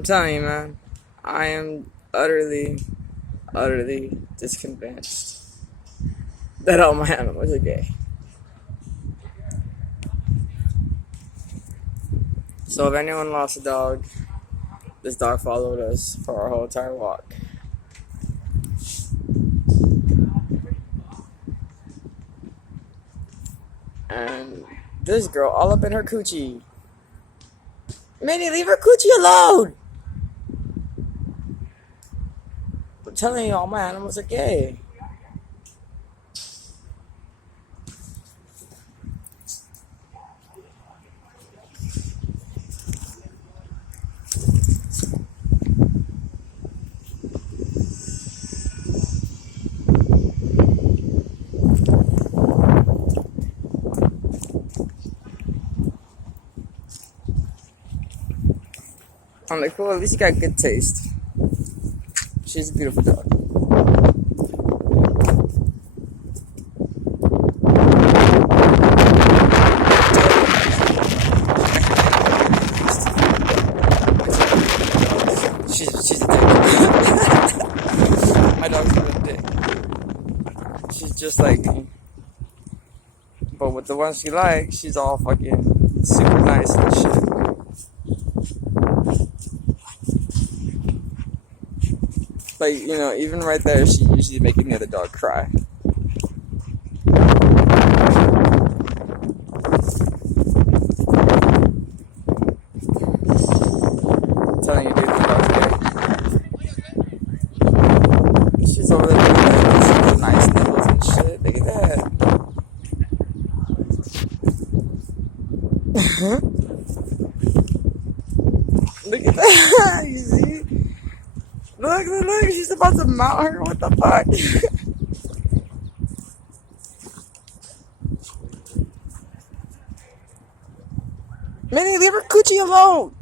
I'm telling you, man. I am utterly, utterly disconvinced that all my animals are gay. So if anyone lost a dog, this dog followed us for our whole entire walk. And this girl all up in her coochie. Minnie, leave her coochie alone! I'm telling you, all my animals are gay. I'm like, cool, at least you got good taste. She's a beautiful dog. She's a dick. My dog's not a dick. She's just like me. But with the ones she likes, she's all fucking super nice and shit. Like, you know, even right there, she usually making the other dog cry. I'm telling you, dude, the dog's gay. She's over there doing that, nice nipples and shit. Look at that. Look at that. You see? Look, she's about to mount her. What the fuck? Minnie, leave her coochie alone.